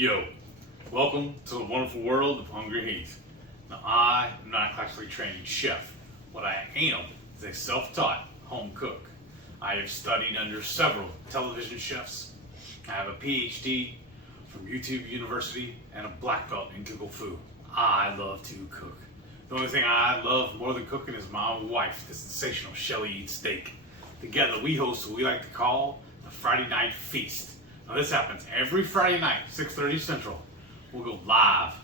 Yo, welcome to the wonderful world of Hungry Heath. Now, I am not a classically trained chef. What I am is a self-taught home cook. I have studied under several television chefs. I have a PhD from YouTube University and a black belt in Google Fu. I love to cook. The only thing I love more than cooking is my wife, the sensational Shelly Eats Steak. Together we host what we like to call the Friday Night Feast. Now this happens every Friday night, 6:30 Central. We'll go live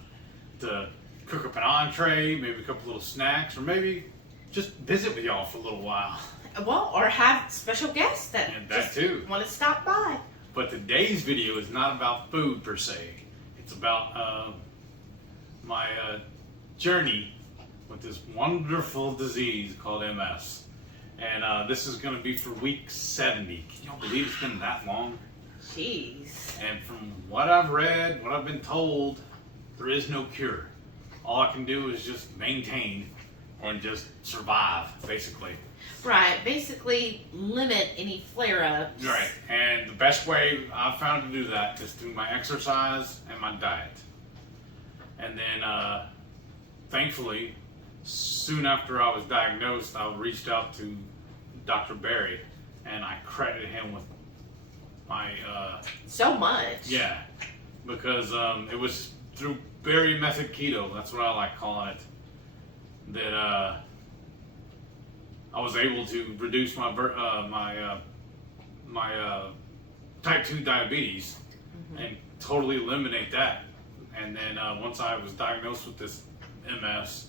to cook up an entree, maybe a couple little snacks, or maybe just visit with y'all for a little while. Well, or have special guests that too want to stop by. But today's video is not about food per se. It's about my journey with this wonderful disease called MS. And this is going to be for week 70. Can y'all believe it's been that long? Jeez. And from what I've read, what I've been told, there is no cure. All I can do is just maintain and just survive, basically. Right. Basically, limit any flare-ups. Right. And the best way I've found to do that is through my exercise and my diet. And then, thankfully, soon after I was diagnosed, I reached out to Dr. Barry, and I credited him with my so much. Yeah, because it was through Barry Method Keto, that's what I like calling it, that I was able to reduce my type 2 diabetes and totally eliminate that. And then once I was diagnosed with this MS,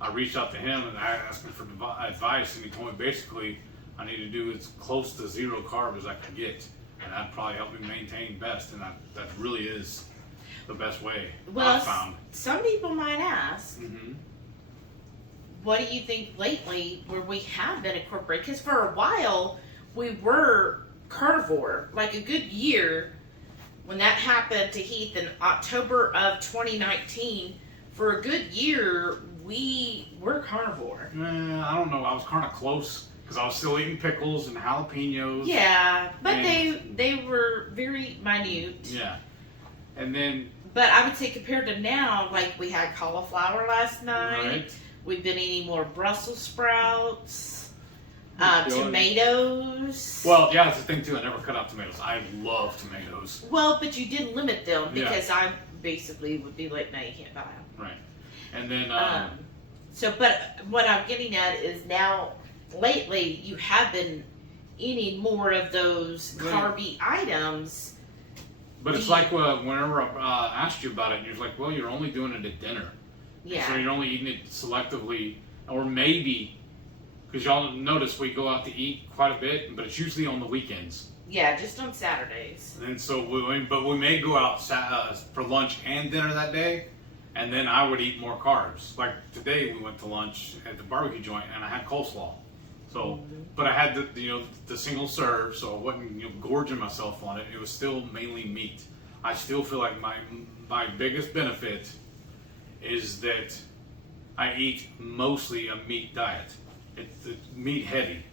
I reached out to him and I asked him for advice, and he told me basically I need to do as close to zero carb as I could get, and that'd probably help me maintain best, and that really is the best way I've found. Some people might ask, what do you think lately where we have been incorporated? Because for a while we were carnivore, like a good year when that happened to Heath in October of 2019. For a good year we were carnivore. I don't know, I was kind of close because I was still eating pickles and jalapenos. Yeah, but they were very minute. Yeah. And then, but I would say compared to now, like we had cauliflower last night. Right. We've been eating more Brussels sprouts, tomatoes. Well, yeah, that's the thing too. I never cut out tomatoes. I love tomatoes. Well, but you did limit them because I basically would be like, no, you can't buy them. Right. And then, but what I'm getting at is now, lately, you have been eating more of those carby items. But it's like whenever I asked you about it, you're like, well, you're only doing it at dinner. Yeah. So you're only eating it selectively, or maybe, because y'all notice we go out to eat quite a bit, but it's usually on the weekends. Yeah, just on Saturdays. And so, we may go out for lunch and dinner that day, and then I would eat more carbs. Like today, we went to lunch at the barbecue joint, and I had coleslaw. So, but I had the single serve, so I wasn't gorging myself on it. It was still mainly meat. I still feel like my biggest benefit is that I eat mostly a meat diet. It's meat heavy.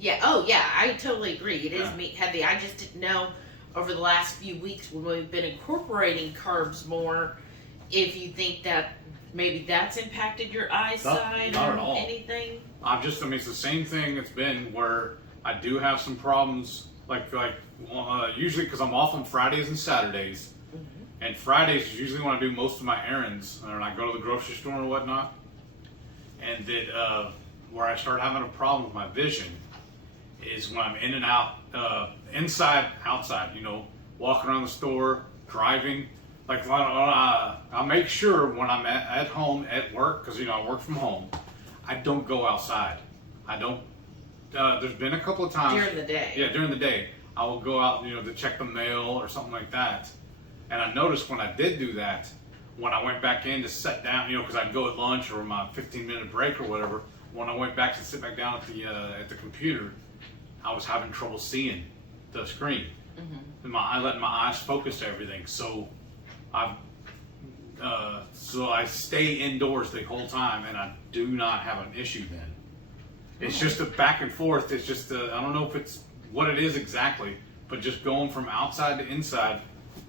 Yeah. Oh, yeah. I totally agree. It is meat heavy. I just didn't know over the last few weeks when we've been incorporating carbs more, if you think that maybe that's impacted your eyesight not or at all. anything. It's the same thing it's been where I do have some problems, usually because I'm off on Fridays and Saturdays. And Fridays is usually when I do most of my errands, and I go to the grocery store and whatnot. And that where I start having a problem with my vision is when I'm in and out, inside, outside. Walking around the store, driving. Like I'll make sure when I'm at home at work, because I work from home, I don't go outside. I don't. There's been a couple of times During the day. Yeah, during the day, I will go out, to check the mail or something like that. And I noticed when I did do that, when I went back in to sit down, because I'd go at lunch or my 15-minute break or whatever. When I went back to sit back down at the computer, I was having trouble seeing the screen. And I let my eyes focus to everything. So I stay indoors the whole time, and I do not have an issue then. It's just a back and forth. It's just I don't know if it's what it is exactly, but just going from outside to inside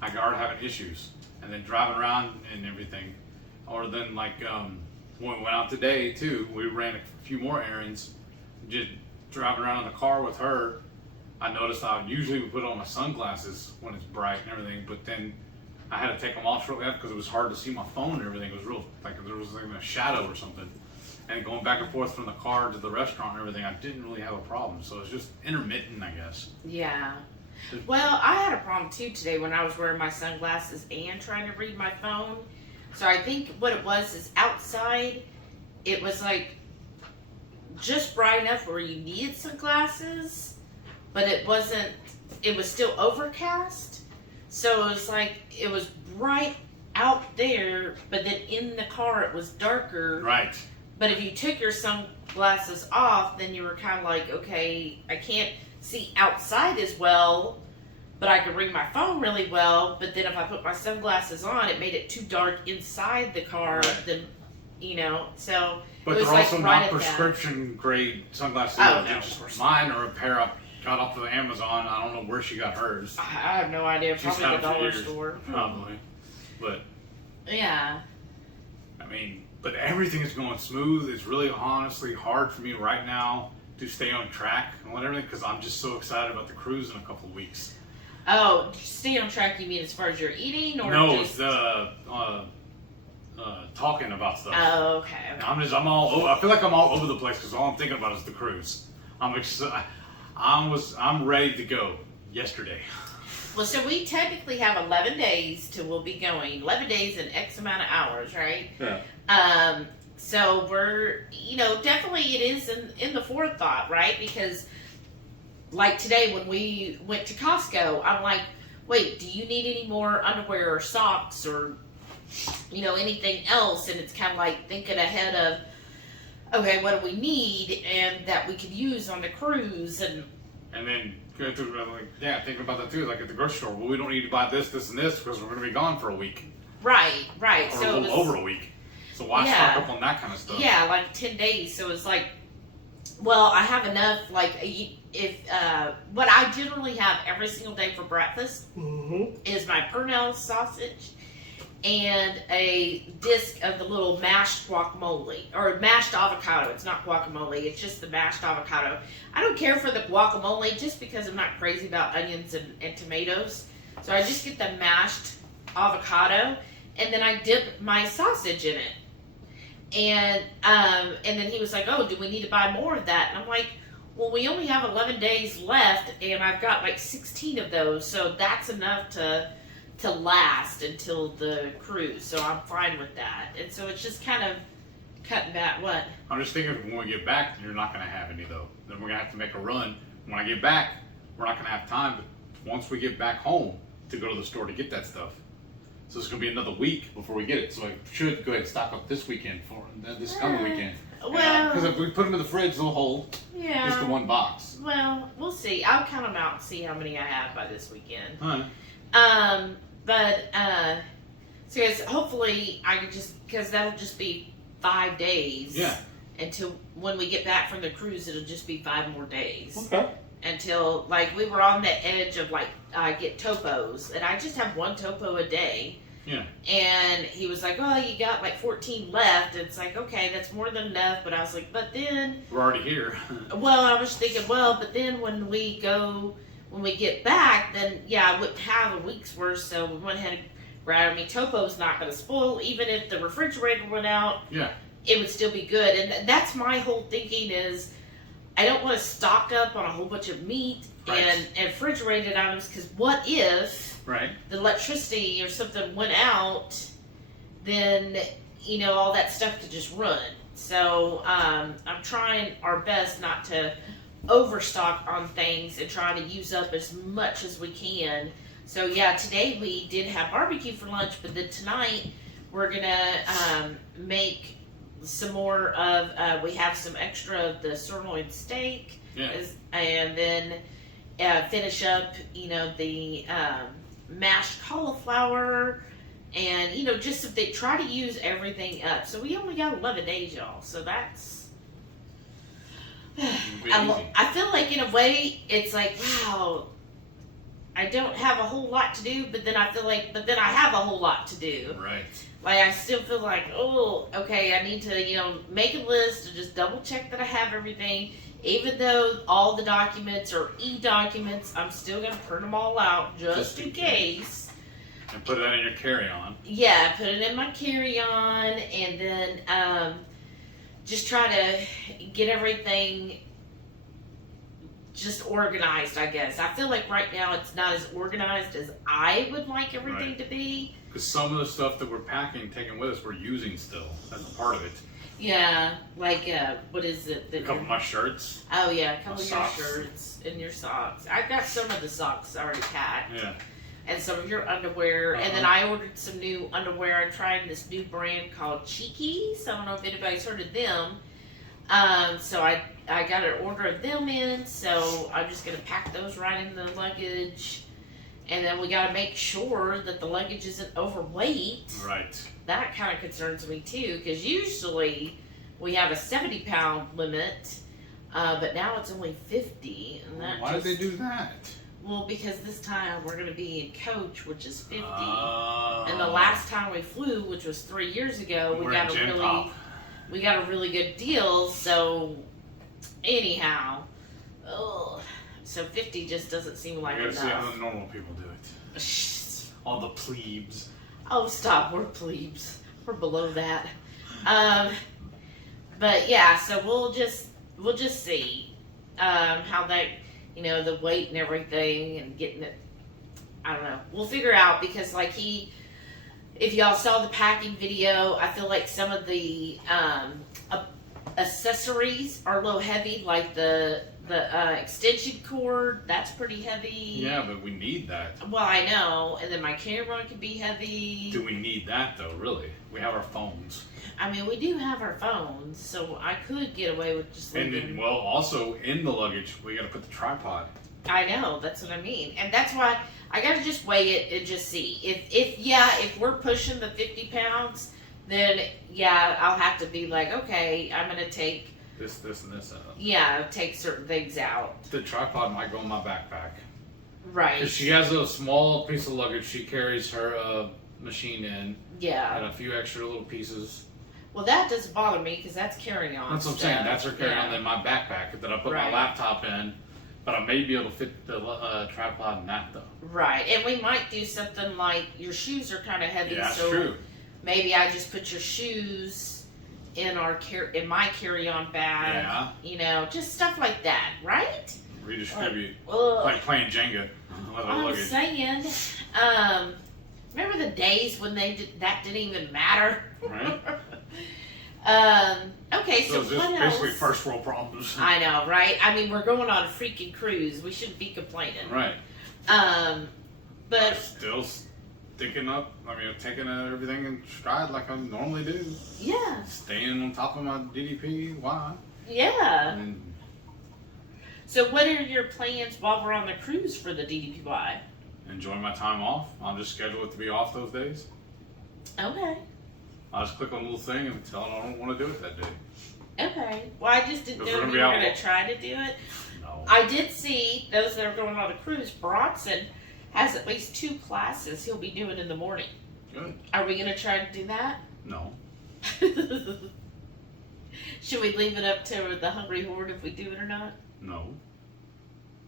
I started having issues, and then driving around and everything. Or then like when we went out today too, we ran a few more errands. Just driving around in the car with her, I noticed I usually would put on my sunglasses when it's bright and everything, but then I had to take them off shortly after because it was hard to see my phone and everything. It was real, like there was like a shadow or something. And going back and forth from the car to the restaurant and everything, I didn't really have a problem. So it's just intermittent, I guess. Yeah. Well, I had a problem too today when I was wearing my sunglasses and trying to read my phone. So I think what it was is outside, it was like just bright enough where you needed sunglasses, but it wasn't, it was still overcast. So it was like, it was bright out there, but then in the car it was darker. Right. But if you took your sunglasses off, then you were kind of like, okay, I can't see outside as well, but I could read my phone really well. But then if I put my sunglasses on, it made it too dark inside the car. Right. Then, you know, so. But it was they're like also right not at that. prescription grade sunglasses. Oh, no, They're of just course mine are a pair I got off of Amazon. I don't know where she got hers. I have no idea. She's Probably had the them for dollar years, store. Probably. But Yeah. I mean, but everything is going smooth. It's really honestly hard for me right now to stay on track and whatever because I'm just so excited about the cruise in a couple of weeks. Oh, stay on track. You mean as far as your eating, or No, just? Talking about stuff. Oh, okay. I'm all over. I feel like I'm all over the place because all I'm thinking about is the cruise. I'm ready to go yesterday. Well, so we technically have 11 days till we'll be going. 11 days and X amount of hours, right? Yeah. So we're, definitely it is in the forethought, right? Because like today when we went to Costco, I'm like, wait, do you need any more underwear or socks or, anything else? And it's kind of like thinking ahead of, okay, what do we need and that we could use on the cruise and then thinking about that too, like at the grocery store. Well, we don't need to buy this, this, and this because we're going to be gone for a week. Right. Or So a little over a week. So why stock up on that kind of stuff? Yeah, like 10 days. So it's like, well, I have enough. Like, if what I generally have every single day for breakfast is my Purnell sausage and a disc of the little mashed guacamole or mashed avocado. It's not guacamole, it's just the mashed avocado. I don't care for the guacamole just because I'm not crazy about onions and tomatoes. So I just get the mashed avocado and then I dip my sausage in it. And then he was like, oh, do we need to buy more of that? And I'm like, well, we only have 11 days left and I've got like 16 of those. So that's enough to last until the cruise. So I'm fine with that. And so it's just kind of cutting back. What? I'm just thinking when we get back, you're not going to have any though. Then we're going to have to make a run. When I get back, we're not going to have time. But once we get back home to go to the store to get that stuff. So it's going to be another week before we get it. So I should go ahead and stock up this weekend for this coming weekend. Well, because if we put them in the fridge, they'll hold just the one box. Well, we'll see. I'll count them out and see how many I have by this weekend. Huh. So guys, hopefully I can because that'll just be 5 days. Yeah. Until when we get back from the cruise, it'll just be 5 more days. Okay. Until, like, we were on the edge of, like, get topos, and I just have 1 topo a day. Yeah. And he was like, oh, you got, like, 14 left. It's like, okay, that's more than enough. But I was like, but then... We're already here. Well, I was thinking, but then when we get back, then, yeah, I wouldn't have a week's worth. So we went ahead and grabbed me. Topo's not going to spoil. Even if the refrigerator went out, yeah, it would still be good. And that's my whole thinking is... I don't want to stock up on a whole bunch of meat and refrigerated items because what if the electricity or something went out, then, all that stuff could just run. So I'm trying our best not to overstock on things and trying to use up as much as we can. So yeah, today we did have barbecue for lunch, but then tonight we're going to make some more of we have some extra of the sirloin steak and then finish up the mashed cauliflower and just if they try to use everything up. So we only got 11 days, y'all, so that's I feel like in a way it's like, wow, I don't have a whole lot to do, but then I feel like, I have a whole lot to do. Right. Like, I still feel like, oh, okay, I need to, make a list and just double check that I have everything. Even though all the documents are e-documents, I'm still going to print them all out just in case. And put that in your carry-on. Yeah, put it in my carry-on, and then just try to get everything just organized, I guess. I feel like right now it's not as organized as I would like everything to be. Because some of the stuff that we're packing, taking with us, we're using still as a part of it. Yeah, like, what is it? A couple of my shirts. Oh, yeah, a couple of your socks. shirts and your socks. I got some of the socks already packed. Yeah. And some of your underwear. And then I ordered some new underwear. I'm trying this new brand called Cheekies. I don't know if anybody's heard of them. So I got an order of them in, so I'm just going to pack those right in the luggage. And then we got to make sure that the luggage isn't overweight. Right. That kind of concerns me too, because usually we have a 70-pound limit, but now it's only 50. And that Why did they do that? Well, because this time we're going to be in coach, which is 50. And the last time we flew, which was 3 years ago, we got a really good deal. So anyhow, so 50 just doesn't seem like enough. You gotta see how the normal people do it. All the plebes. Oh, stop! We're plebes. We're below that. But yeah, so we'll just see how that, the weight and everything and getting it. I don't know. We'll figure out, because if y'all saw the packing video, I feel like some of the accessories are a little heavy, like the extension cord. That's pretty heavy. Yeah, but we need that. Well, I know. And then my camera can be heavy. Do we need that though? Really? We have our phones. I mean, we do have our phones, so I could get away with just leaving. And then, well, also in the luggage, we got to put the tripod. I know, that's what I mean, and that's why I gotta just weigh it and just see if we're pushing the 50 pounds, then yeah, I'll have to be like, okay, I'm gonna take this, and this out. Yeah, take certain things out. The tripod might go in my backpack. Right. Because she has a small piece of luggage she carries her machine in. Yeah. And a few extra little pieces. Well, that doesn't bother me because that's carrying on. That's what I'm saying. That's her carrying on in my backpack that I put my laptop in. But I may be able to fit the tripod in that though. Right, and we might do something like your shoes are kind of heavy, yeah, that's so true. Maybe I just put your shoes in my carry-on bag. Yeah. Just stuff like that, right? Redistribute, like playing Jenga. I'm saying, remember the days when that didn't even matter? Right. Okay, so this what is else? basically first world problems. I know, right? I mean, we're going on a freaking cruise. We shouldn't be complaining. Right. But I'm still sticking up. I mean, taking everything in stride like I normally do. Yeah. Staying on top of my DDP. Why? Yeah. So, what are your plans while we're on the cruise for the DDPY? Enjoy my time off. I'll just schedule it to be off those days. Okay. I'll just click on a little thing and tell them I don't want to do it that day. Okay. Well, I just didn't know if you were going to try to do it. No. I did see those that are going on the cruise. Bronson has at least 2 classes he'll be doing in the morning. Good. Are we going to try to do that? No. Should we leave it up to the Hungry Horde if we do it or not? No.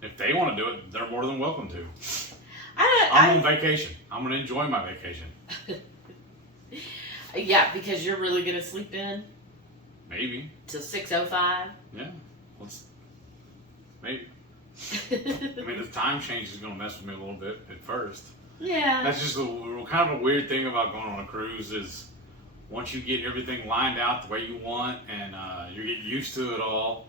If they want to do it, they're more than welcome to. I'm on vacation. I'm going to enjoy my vacation. Yeah, because you're really going to sleep in? Maybe. Till 6:05? Yeah. Maybe. I mean, the time change is going to mess with me a little bit at first. Yeah. That's just kind of a weird thing about going on a cruise is once you get everything lined out the way you want and you get used to it all,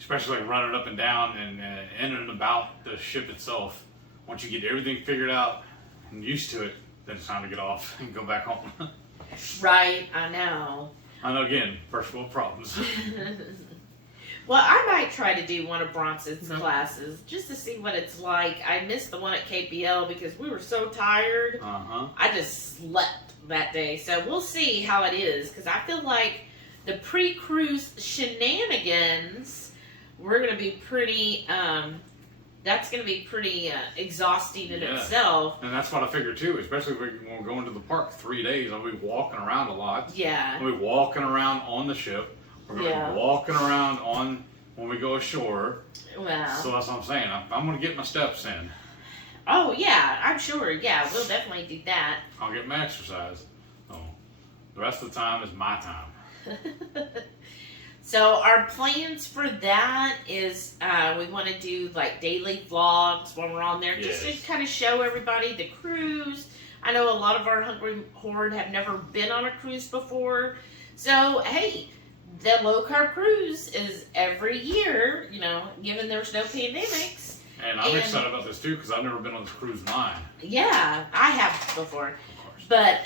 especially like running up and down and in and about the ship itself, once you get everything figured out and used to it, then it's time to get off and go back home. Right, I know. I know, again, first world problems. Well, I might try to do one of Bronson's classes just to see what it's like. I missed the one at KPL because we were so tired. I just slept that day. So we'll see how it is because I feel like the pre-cruise shenanigans, we're going to be pretty that's going to be pretty exhausting in Yeah. itself. And that's what I figured too, especially when we're going to the park 3 days. I'll be walking around a lot. Yeah. We'll be walking around on the ship. We're going to be walking around when we go ashore. Well. So that's what I'm saying. I'm going to get my steps in. Oh, yeah, I'm sure. Yeah, we'll definitely do that. I'll get my exercise. So the rest of the time is my time. So our plans for that is we want to do like daily vlogs when we're on there, just to kind of show everybody the cruise. I know a lot of our Hungry Horde have never been on a cruise before. So, hey, the low carb cruise is every year, you know, given there's no pandemics. And I'm excited about this too because I've never been on this cruise line. Yeah, I have before. Of course. But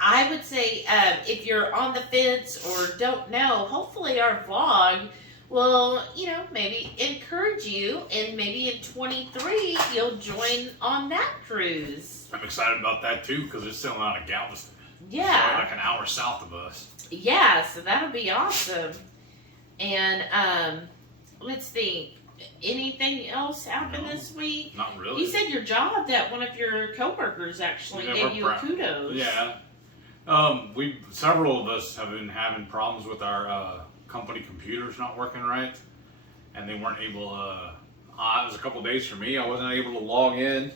I would say if you're on the fence or don't know, hopefully our vlog will, you know, maybe encourage you, and maybe in 23 you'll join on that cruise. I'm excited about that too because it's sailing out of Galveston. Yeah. So like an hour south of us. Yeah, so that'll be awesome. And let's see. Anything else happened this week? Not really. You said your job that one of your coworkers actually gave you a kudos. Yeah. Several of us have been having problems with our company computers not working right, and they weren't able. It was a couple of days for me. I wasn't able to log in,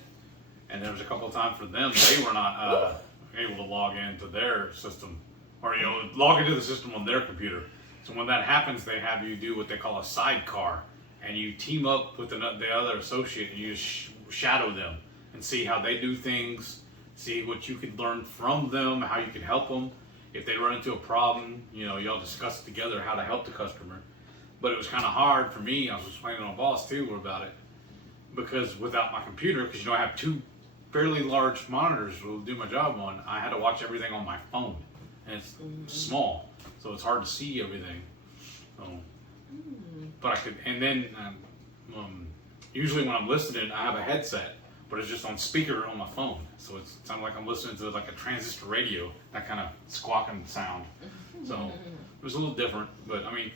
and there was a couple of times for them. They were not able to log into their system, or log into the system on their computer. So when that happens, they have you do what they call a sidecar, and you team up with the other associate, and you just shadow them and see how they do things. See what you can learn from them, how you can help them. If they run into a problem, y'all discuss together how to help the customer. But it was kind of hard for me. I was explaining to my boss too about it, because without my computer, because I have two fairly large monitors to do my job on, I had to watch everything on my phone, and it's small, so it's hard to see everything. So, but I could, and then usually when I'm listening, I have a headset, but it's just on speaker on my phone, so it sounds like I'm listening to like a transistor radio, that kind of squawking sound. So it was a little different, but I mean,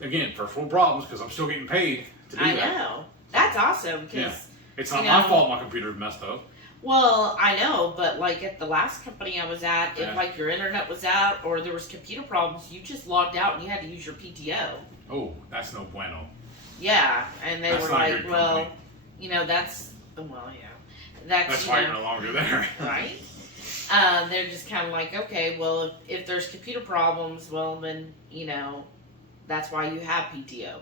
again, first world problems because I'm still getting paid to do that. I know. That's awesome because it's not my fault my computer's messed up. Well, I know, but like at the last company I was at, if like your internet was out or there was computer problems, you just logged out and you had to use your PTO. Oh, that's no bueno. Yeah, and they were like, well, company. That's why you're no longer there. Right? They're just kind of like, okay, well, if there's computer problems, well, then, that's why you have PTO.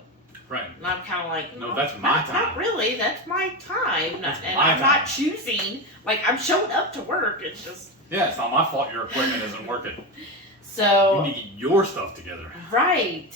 Right. And I'm kind of like, no, that's my time. Not really, that's my time. That's and my I'm time. not choosing, like, I'm showing up to work, it's just... Yeah, it's not my fault your equipment isn't working. So... You need to get your stuff together. Right.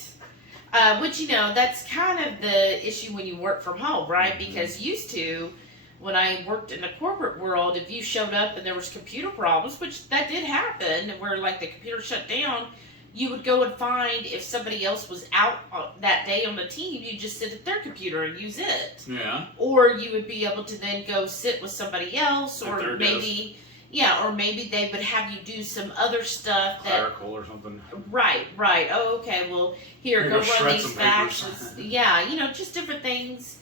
Which, that's kind of the issue when you work from home, right? Mm-hmm. Because used to, when I worked in the corporate world, if you showed up and there was computer problems, which that did happen, where like the computer shut down, you would go and find if somebody else was out that day on the team, you just sit at their computer and use it. Yeah. Or you would be able to then go sit with somebody else, At or their maybe... desk. Yeah, or maybe they would have you do some other stuff Clerical or something. Right. Oh, okay. Well, here, go run these facts. faxes. Yeah, just different things.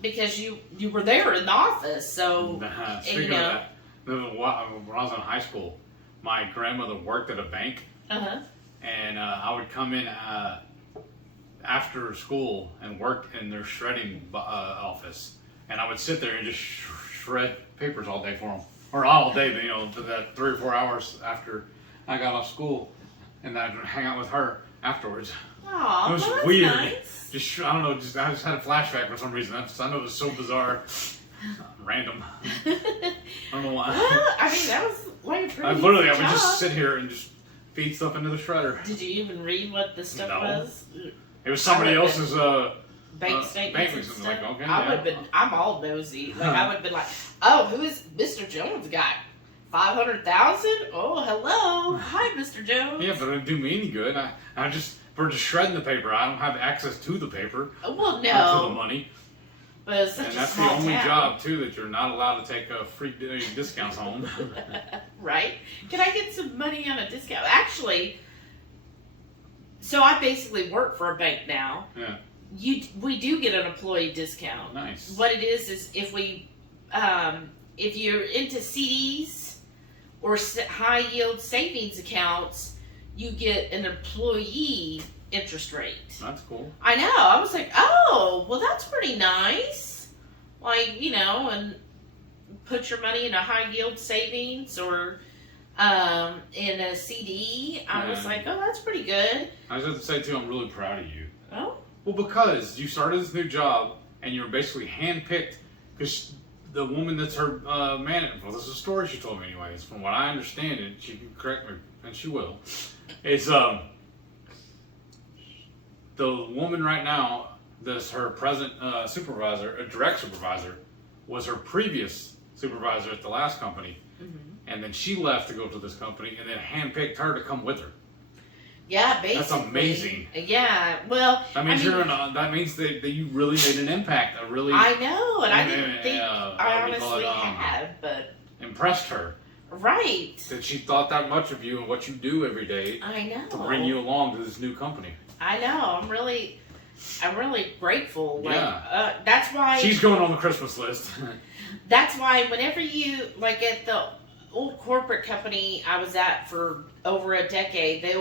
Because you were there in the office, so Speaking of that, when I was in high school, my grandmother worked at a bank, and I would come in after school and work in their shredding office, and I would sit there and just shred papers all day for them. Or all day, for that 3 or 4 hours after I got off school, and I'd hang out with her afterwards. Aww, it was well, that's weird. Nice. I don't know. I just had a flashback for some reason. I know it was so bizarre, random. I don't know why. Well, I mean, that was like a pretty I would job. just sit here and just feed stuff into the shredder. Did you even read what the stuff was? It was somebody else's bank statements and stuff. like, okay, I would have been. I'm all nosy. Like I would have been like, oh, who is Mr. Jones got? 500,000? Oh, hello, hi, Mr. Jones. Yeah, but it didn't do me any good. We're just shredding the paper. I don't have access to the paper. Well, no. Or to the money. But it's such and a that's small the only town. job too that you're not allowed to take free discounts on. Right? Can I get some money on a discount? Actually, so I basically work for a bank now. Yeah. we do get an employee discount. Nice. What it is if you're into CDs or high yield savings accounts, you get an employee interest rate. That's cool. I know. I was like, oh, well, that's pretty nice. Like, and put your money in a high yield savings or in a CD. I was like, oh, that's pretty good. I was going to say, too, I'm really proud of you. Oh? Well, because you started this new job and you were basically handpicked because the woman that's her manager, well, this is a story she told me anyways, from what I understand it, she can correct me, and she will, is the woman right now that's her present supervisor, a direct supervisor, was her previous supervisor at the last company, and then she left to go to this company and then handpicked her to come with her. Yeah, basically. That's amazing. Yeah, well, that means that means that you really made an impact. I know, and I didn't think I honestly had, but impressed her. Right. That she thought that much of you and what you do every day. I know. To bring you along to this new company. I know. I'm really grateful. Yeah. That's why she's going on the Christmas list. That's why whenever you like at the old corporate company I was at for over a decade, they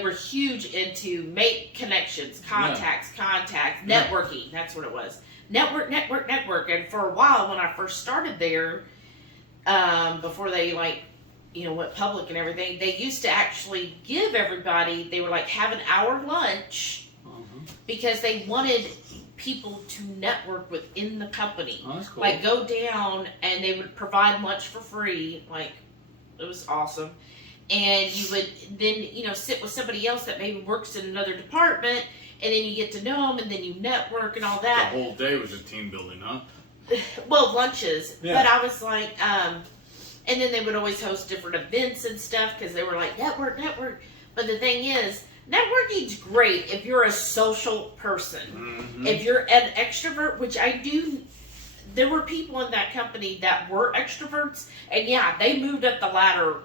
were huge into make connections, contacts, networking. That's what it was. Network. And for a while when I first started there, before they went public and everything, they used to actually give everybody, they were like, have an hour lunch because they wanted people to network within the company. Oh, that's cool. Like go down and they would provide lunch for free. Like it was awesome. And you would then, sit with somebody else that maybe works in another department, and then you get to know them, and then you network and all that. The whole day was just team building, huh? Well, lunches. Yeah. But I was like, and then they would always host different events and stuff because they were like, network. But the thing is, networking's great if you're a social person. Mm-hmm. If you're an extrovert, which I do. There were people in that company that were extroverts, and yeah, they moved up the ladder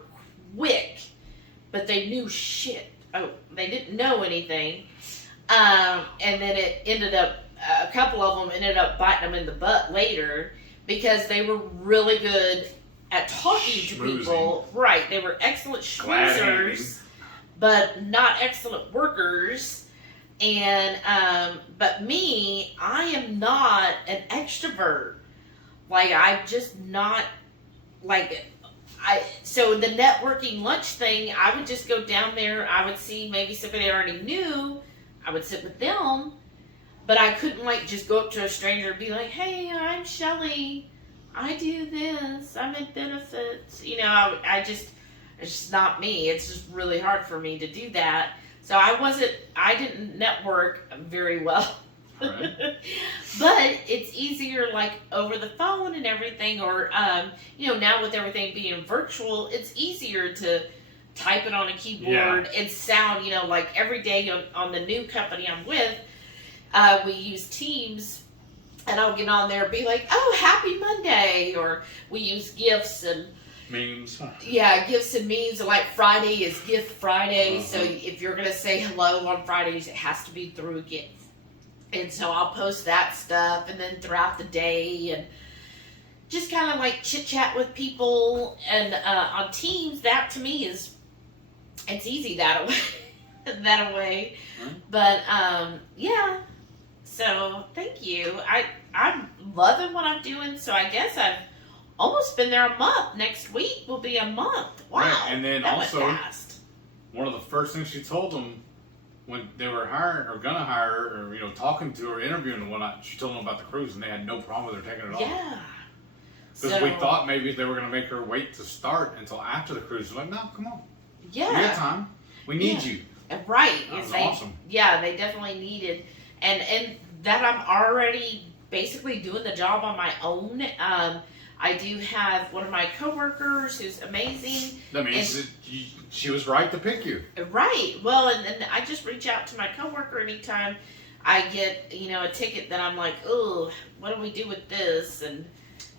quick, but they knew shit. Oh, they didn't know anything. And then it ended up, a couple of them ended up biting them in the butt later because they were really good at talking to people. Right. They were excellent schmoozers, but not excellent workers. And, but me, I am not an extrovert. Like, I'm just not, like, so the networking lunch thing, I would just go down there, I would see maybe somebody I already knew, I would sit with them, but I couldn't, like, just go up to a stranger and be like, hey, I'm Shelly, I do this, I'm in benefits, it's just not me, it's just really hard for me to do that. So I didn't network very well. Right. But it's easier like over the phone and everything, or now with everything being virtual, it's easier to type it on a keyboard and sound, like every day on the new company I'm with, we use Teams, and I'll get on there and be like, oh, happy Monday, or we use GIFs and memes. Yeah, gifts and memes. Like Friday is Gift Friday, so if you're going to say hello on Fridays, it has to be through a gift. And so I'll post that stuff, and then throughout the day, and just kind of like chit-chat with people. And on Teams, that to me it's easy that way. But yeah, so thank you. I'm loving what I'm doing, so I guess I've almost been there a month. Next week will be a month. Wow. Right. And then that also, went fast. One of the first things she told them when they were hiring or gonna hire her, or talking to her, interviewing and whatnot, she told them about the cruise, and they had no problem with her taking it off. Yeah. Because we thought maybe they were gonna make her wait to start until after the cruise. We're like, no, come on. Yeah. We got time. We need you. Right. That was awesome. Yeah, they definitely needed, and that I'm already basically doing the job on my own. I do have one of my coworkers who's amazing. That means she was right to pick you. Right. Well, and I just reach out to my coworker anytime I get, a ticket that I'm like, oh, what do we do with this? And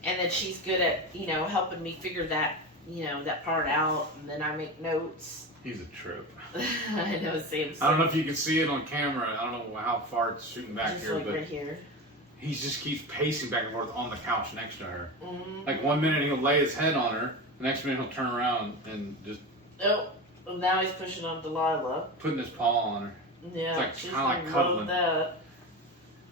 then she's good at, helping me figure that, that part out. And then I make notes. He's a trip. I know, Sam's. I don't know if you can see it on camera. I don't know how far it's shooting back just here, like but right here. he just keeps pacing back and forth on the couch next to her. Mm-hmm. Like 1 minute he'll lay his head on her, the next minute he'll turn around and just. Oh, well, now he's pushing on Delilah. Putting his paw on her. Yeah, it's like she's kind of like gonna cuddling. love that.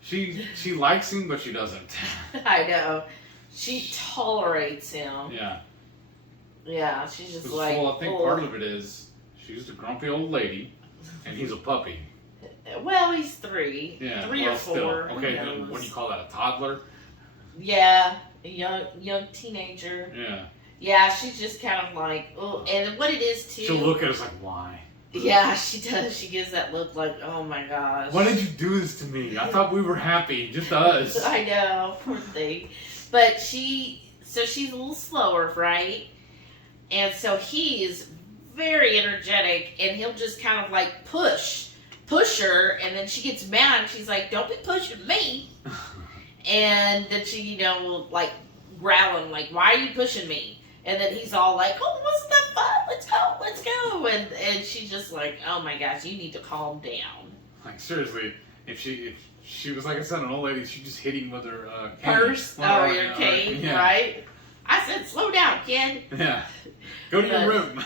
She likes him, but she doesn't. I know. She tolerates him. Yeah. Yeah, she's just like. Well, I think part of it is she's the grumpy old lady, and he's a puppy. Well, he's 3. Yeah, 3 well, or 4. still. Who Okay, knows? what do you call that? A toddler? Yeah, a young teenager. Yeah. Yeah, she's just kind of like, oh, and what it is too. She'll look at us like, why? Yeah, she does. She gives that look like, oh my gosh. Why did you do this to me? I thought we were happy, just us. I know, poor thing. But she's a little slower, right? And so he is very energetic, and he'll just kind of like push her, and then she gets mad, and she's like, don't be pushing me. And then she, will like growling, like, why are you pushing me? And then he's all like, oh, wasn't that fun? Let's go. And she's just like, oh my gosh, you need to calm down. Like, seriously, if she was, like I said, an old lady, she'd just hit him with her cane. Purse, your cane, yeah. right? I said, slow down, kid. Yeah. Go to your room.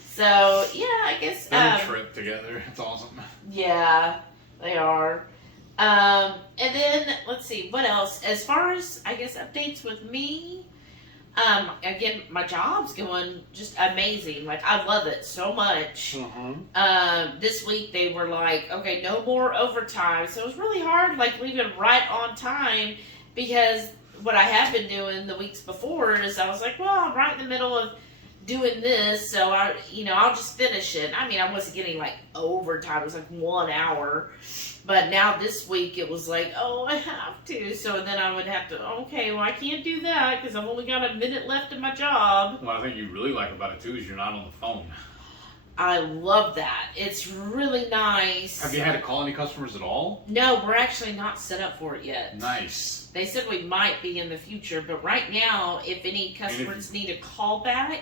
So, yeah, I guess. They're a trip together. It's awesome. Yeah, they are. And then, let's see, what else? As far as, I guess, updates with me, again, my job's going just amazing. Like, I love it so much. This week they were like, okay, no more overtime. So it was really hard, like, leaving right on time, because what I have been doing the weeks before is I was like, well, I'm right in the middle of doing this, so I'll just finish it. I mean, I wasn't getting like overtime. It was like 1 hour. But now this week it was like, oh, I have to. So then I would have to, okay, well, I can't do that because I've only got a minute left in my job. What I think you really like about it, too, is you're not on the phone. I love that. It's really nice. Have you had to call any customers at all? No, we're actually not set up for it yet. Nice. They said we might be in the future, but right now, if any customers need a call back,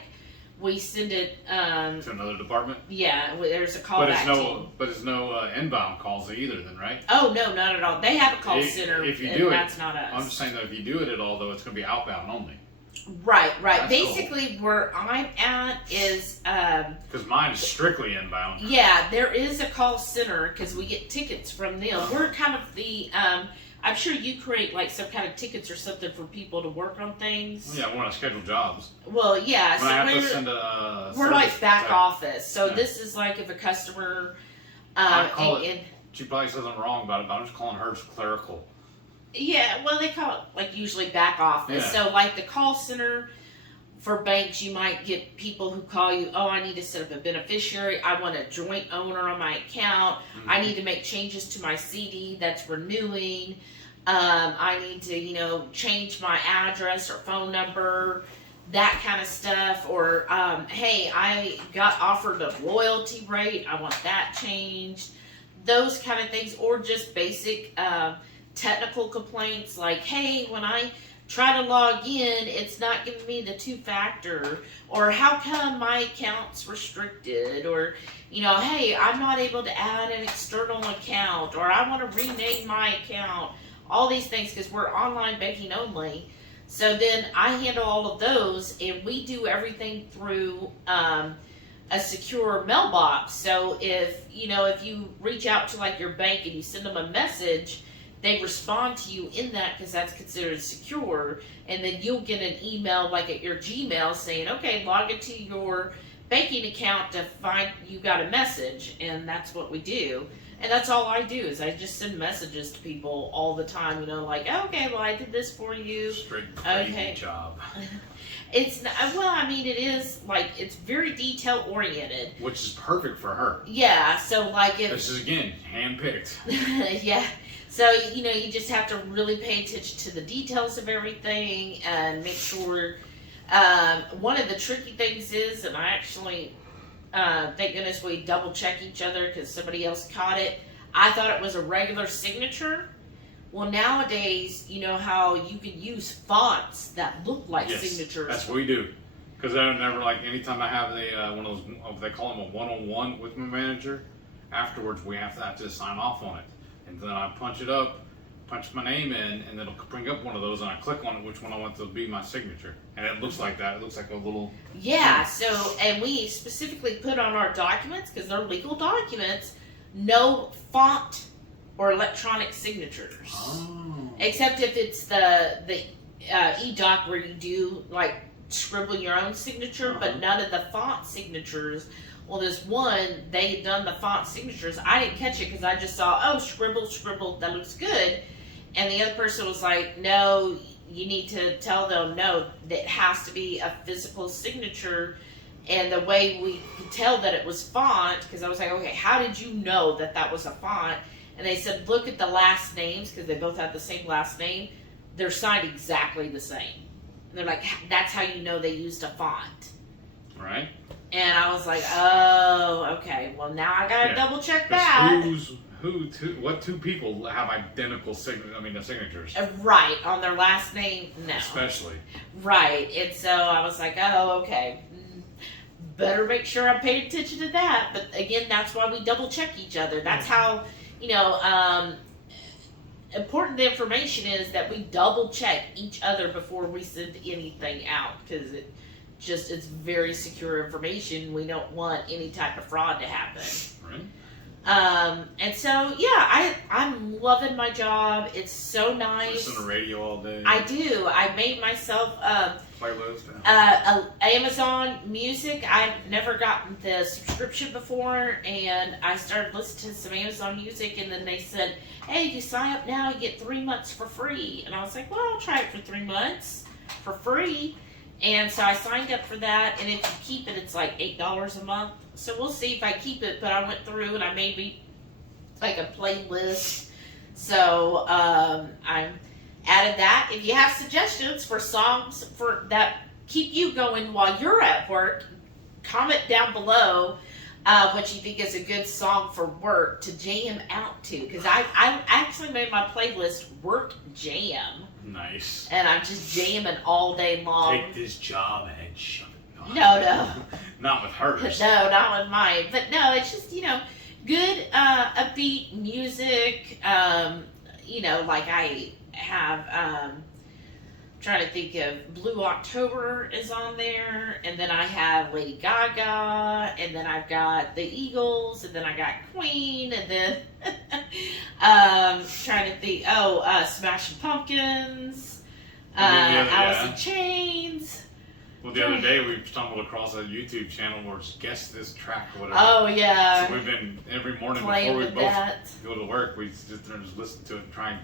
we send it to another department. Yeah, there's a call back team. But it's no inbound calls either, then, right? Oh no, not at all. They have a call center, if you do that's not us. I'm just saying that if you do it at all, though, it's going to be outbound only. Right. That's Basically, cool. Where I'm at is because mine is strictly inbound. Yeah, there is a call center because we get tickets from them. We're kind of the I'm sure you create like some kind of tickets or something for people to work on things. Yeah, when I schedule jobs. Well, yeah. When I have to send a we're like back office. So yeah. This is like if a customer. She probably says I'm wrong about it, but I'm just calling hers clerical. Yeah, well, they call it like usually back office. Yeah. So like the call center for banks, you might get people who call you, oh, I need to set up a beneficiary. I want a joint owner on my account. Mm-hmm. I need to make changes to my CD that's renewing. I need to, change my address or phone number, that kind of stuff. Or, hey, I got offered a loyalty rate. I want that changed. Those kind of things. Or just basic technical complaints like, hey, when I try to log in, it's not giving me the 2-factor, or how come my account's restricted, or, hey, I'm not able to add an external account, or I want to rename my account, all these things, because we're online banking only. So then I handle all of those, and we do everything through a secure mailbox. So if you reach out to like your bank and you send them a message, they respond to you in that because that's considered secure, and then you'll get an email like at your Gmail saying, okay, log into your banking account to find you got a message, and that's what we do. And that's all I do is I just send messages to people all the time, like, okay, well, I did this for you. Straight crazy job. It's not, it is like, it's very detail oriented. Which is perfect for her. Yeah, so like if... This is, again, hand-picked. Yeah. So, you just have to really pay attention to the details of everything and make sure. One of the tricky things is, and I actually, thank goodness we double check each other because somebody else caught it. I thought it was a regular signature. Well, nowadays, you know how you can use fonts that look like signatures. That's what we do. Because I never like anytime I have one of those, they call them a one-on-one with my manager. Afterwards, we have to sign off on it, and then I punch it up, punch my name in, and it'll bring up one of those, and I click on it, which one I want to be my signature, and it looks like that. It looks like a little. Yeah. So, and we specifically put on our documents, because they're legal documents, no font or electronic signatures, except if it's the e-doc where you do like scribble your own signature, but none of the font signatures. Well, this one, they had done the font signatures. I didn't catch it because I just saw, oh, scribble, that looks good. And the other person was like, no, you need to tell them, no, that has to be a physical signature. And the way we could tell that it was font, because I was like, okay, how did you know that that was a font? And they said, look at the last names, because they both have the same last name. They're signed exactly the same. And they're like, that's how you know they used a font. Right. And I was like, oh, okay. Well, now I gotta double check that. What two people have identical signatures? Right, on their last name, no. Especially. Right, and so I was like, oh, okay. Better make sure I'm paying attention to that. But again, that's why we double check each other. That's how, important the information is that we double check each other before we send anything out, because it's very secure information. We don't want any type of fraud to happen. Right. And so, yeah, I'm loving my job. It's so nice. Listen to radio all day. I do. I made myself playlist. Amazon Music. I've never gotten the subscription before, and I started listening to some Amazon Music, and then they said, hey, you sign up now, you get 3 months for free. And I was like, well, I'll try it for 3 months for free. And so I signed up for that, and if you keep it, it's like $8 a month. So we'll see if I keep it, but I went through and I made me like a playlist. So I added that. If you have suggestions for songs that keep you going while you're at work, comment down below what you think is a good song for work to jam out to. Because I actually made my playlist Work Jam. Nice. And I'm just jamming all day long. Take this job and shove it. No. Not with hers. No, not with mine. But no, it's just, good upbeat music. Like I have, trying to think of Blue October is on there. And then I have Lady Gaga. And then I've got the Eagles. And then I got Queen. And then, trying to think, Smashing Pumpkins. Alice in Chains. Well, the other day we stumbled across a YouTube channel where it's guess this track or whatever. Oh, yeah. So we've been, every morning playing before we both that. go to work, we sit there and just listen to it and try and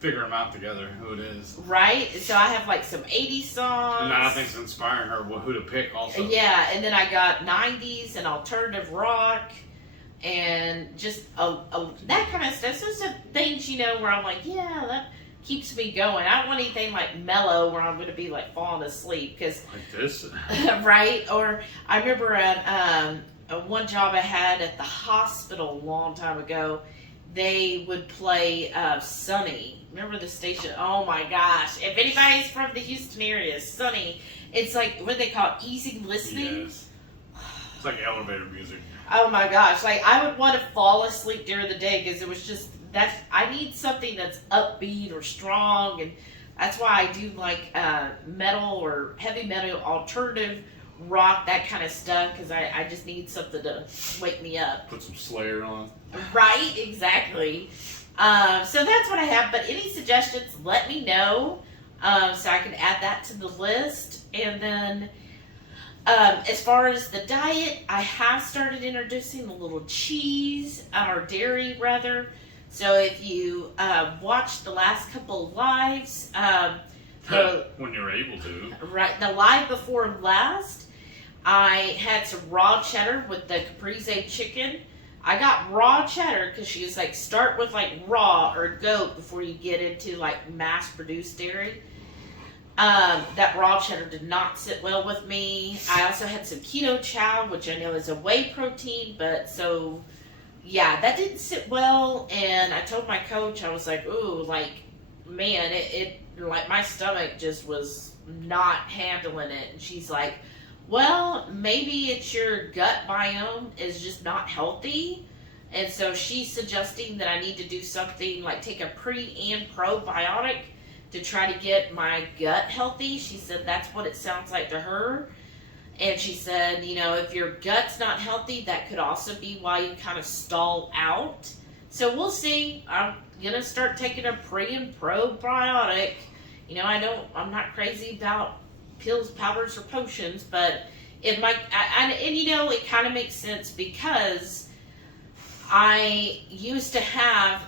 figure them out together, who it is. Right? So I have like some 80s songs. And that I think is inspiring her who to pick also. Yeah, and then I got 90s and alternative rock and just that kind of stuff. So some things, where I'm like, yeah, that keeps me going. I don't want anything like mellow where I'm going to be like falling asleep. Cause, like this. Right? Or I remember at one job I had at the hospital a long time ago, they would play Sunny. Remember the station? Oh my gosh. If anybody's from the Houston area, Sunny. It's like, what do they call it? Easy listening? Yes. It's like elevator music. Oh my gosh. Like, I would want to fall asleep during the day because it was just, I need something that's upbeat or strong. And that's why I do like metal or heavy metal, alternative rock, that kind of stuff, because I just need something to wake me up. Put some Slayer on. Right, exactly. So that's what I have, but any suggestions, let me know, so I can add that to the list. And then as far as the diet, I have started introducing a little cheese, or dairy rather. So if you watched the last couple of lives, when you're able to. Right, the live before last, I had some raw cheddar with the caprese chicken. I got raw cheddar because she was like, start with like raw or goat before you get into like mass-produced dairy. That raw cheddar did not sit well with me. I also had some keto chow, which I know is a whey protein, but so, yeah, that didn't sit well. And I told my coach, I was like, ooh, like, man, it like my stomach just was not handling it. And she's like, well, maybe it's your gut biome is just not healthy. And so she's suggesting that I need to do something like take a pre and probiotic to try to get my gut healthy. She said that's what it sounds like to her. And she said, you know, if your gut's not healthy, that could also be why you kind of stall out. So we'll see. I'm going to start taking a pre and probiotic. You know, I'm not crazy about pills, powders, or potions, but it might, and you know, it kind of makes sense because I used to have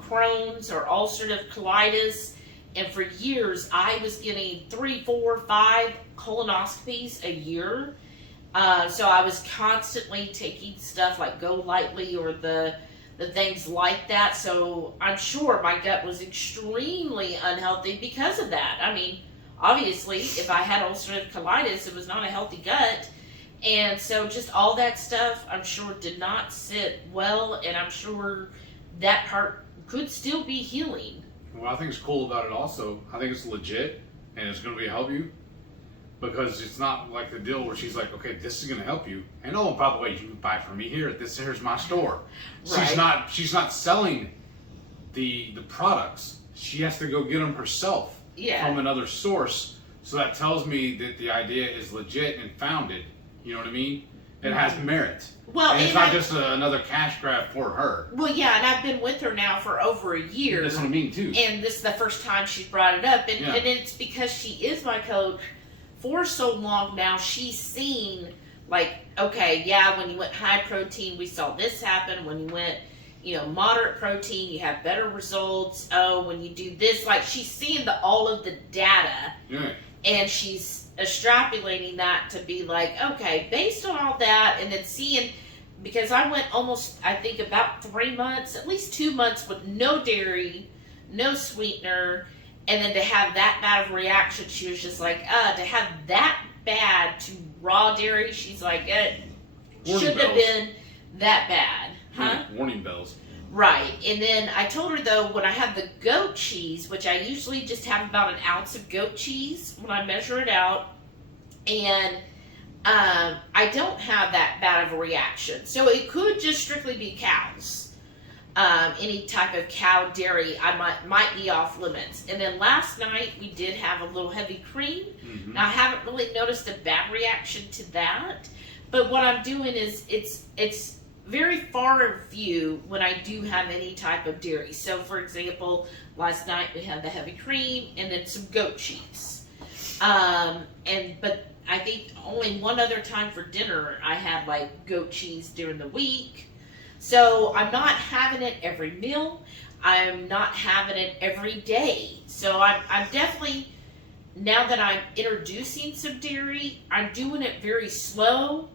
Crohn's or ulcerative colitis, and for years I was getting 3, 4, 5 colonoscopies a year. So I was constantly taking stuff like Go Lightly or the things like that. So I'm sure my gut was extremely unhealthy because of that. I mean, obviously, if I had ulcerative colitis, it was not a healthy gut. And so just all that stuff, I'm sure, did not sit well, and I'm sure that part could still be healing. What I think is cool about it also, I think it's legit, and it's going to help you, because it's not like the deal where she's like, okay, this is going to help you, and oh, by the way, you can buy from me here. Here's my store. Right. She's not selling the products. She has to go get them herself from another source. So that tells me that the idea is legit and founded. You know what I mean? It has merit. Well, and it's not just another cash grab for her. Well, yeah, and I've been with her now for over a year. That's what I mean, too. And this is the first time she's brought it up. And it's because she is my coach for so long now. She's seen, like, okay, yeah, when you went high protein, we saw this happen. When you went, you know, moderate protein, you have better results. Oh, when you do this, like, she's seeing all of the data. Yeah. And she's extrapolating that to be like, okay, based on all that, and then seeing, because I went almost, I think about 3 months, at least 2 months with no dairy, no sweetener, and then to have that bad of a reaction, she was just like, to have that bad to raw dairy, she's like, it shouldn't have been that bad. Huh? Warning bells. Right. And then I told her, though, when I have the goat cheese, which I usually just have about 1 ounce of goat cheese when I measure it out, and I don't have that bad of a reaction. So it could just strictly be cows. Any type of cow dairy, I might be off limits. And then last night, we did have a little heavy cream. Mm-hmm. Now, I haven't really noticed a bad reaction to that. But what I'm doing is it's very far and few when I do have any type of dairy. So, for example, last night we had the heavy cream and then some goat cheese. But I think only one other time for dinner I had like goat cheese during the week. So I'm not having it every meal. I'm not having it every day. So I'm definitely, now that I'm introducing some dairy, I'm doing it very slow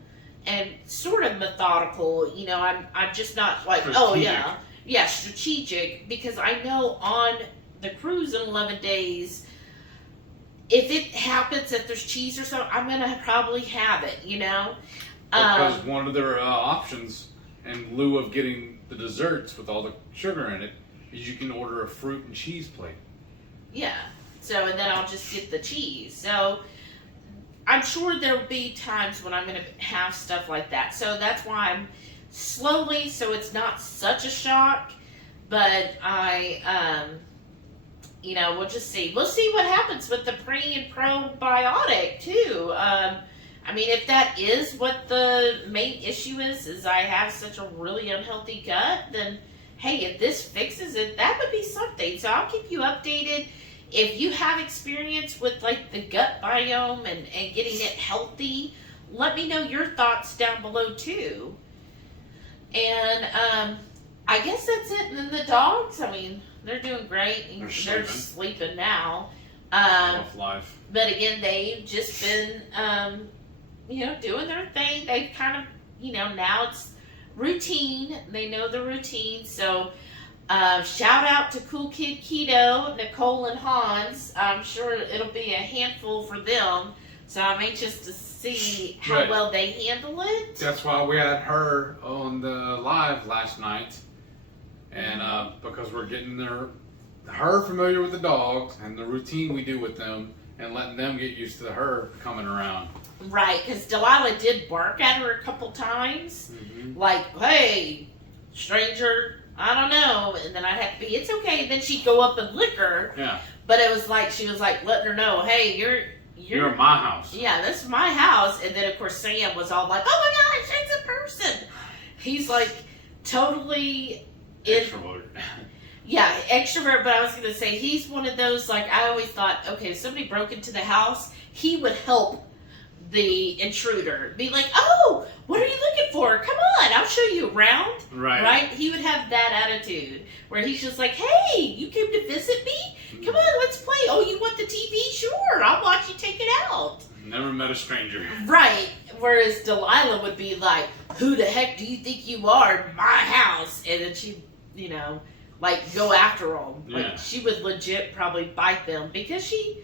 and sort of methodical. You know, I'm just not like, strategic. Strategic, because I know on the cruise in 11 days, if it happens that there's cheese or something, I'm gonna probably have it, you know. Because one of their options, in lieu of getting the desserts with all the sugar in it, is you can order a fruit and cheese plate. Yeah. So, and then I'll just get the cheese. So I'm sure there'll be times when I'm going to have stuff like that. So that's why I'm slowly, so it's not such a shock. But we'll just see. We'll see what happens with the pre and probiotic too. I mean, if that is what the main issue is I have such a really unhealthy gut, then hey, if this fixes it, that would be something. So I'll keep you updated. If you have experience with like the gut biome and getting it healthy, let me know your thoughts down below too. And I guess that's it. And then the dogs, I mean, they're doing great. They're sleeping now. Life. But again, they've just been, doing their thing. They've kind of, now it's routine. They know the routine. So shout out to Cool Kid Keto, Nicole and Hans. I'm sure it'll be a handful for them. So I'm anxious to see how well they handle it. That's why we had her on the live last night. And because we're getting their her familiar with the dogs and the routine we do with them, and letting them get used to her coming around. Right, because Delilah did bark at her a couple times, like, "Hey, stranger, I don't know," and then I'd have to be, "It's okay." And then she'd go up and lick her. Yeah. But it was like she was like letting her know, "Hey, you're in my house." Yeah, this is my house. And then of course Sam was all like, "Oh my gosh, it's a person." He's like totally Extrovert. Yeah, extrovert. But I was gonna say he's one of those, like, I always thought, okay, if somebody broke into the house, he would help the intruder. Be like, "Oh, what are you looking for? Come on, I'll show you around." Right? He would have that attitude where he's just like, "Hey, you came to visit me? Come on, let's play. Oh, you want the TV? Sure, I'll watch you take it out." Never met a stranger. Right. Whereas Delilah would be like, "Who the heck do you think you are? My house." And then she'd, like, go after them. Yeah. Like, she would legit probably bite them because she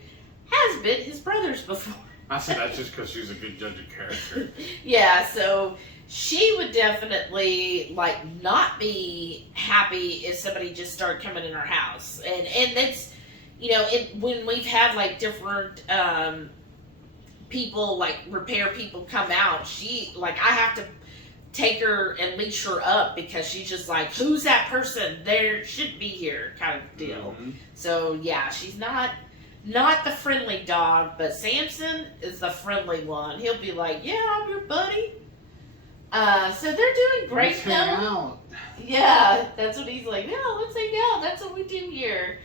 has bit his brothers before. I said that's just because she's a good judge of character. Yeah, so she would definitely, like, not be happy if somebody just started coming in her house. And that's, when we've had, like, different people, like, repair people come out, I have to take her and leash her up because she's just like, "Who's that person? They shouldn't be here," kind of deal. So, yeah, she's not the friendly dog, but Samson is the friendly one. He'll be like, "Yeah, I'm your buddy." So they're doing great. Let's hang out. Yeah, that's what he's like. "Yeah, let's hang out. That's what we do here."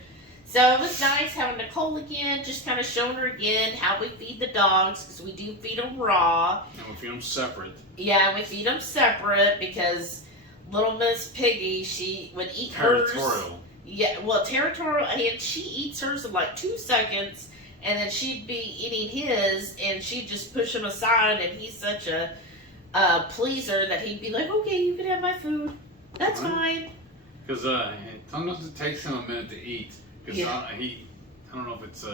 So it was nice having Nicole again, just kind of showing her again how we feed the dogs, because we do feed them raw. And we feed them separate. Yeah, we feed them separate because little Miss Piggy, she would eat hers. Territorial. Yeah, well, territorial, and she eats hers in like 2 seconds, and then she'd be eating his, and she'd just push him aside, and he's such a pleaser that he'd be like, "Okay, you can have my food. That's fine." Because sometimes it takes him a minute to eat. Because I don't know if it's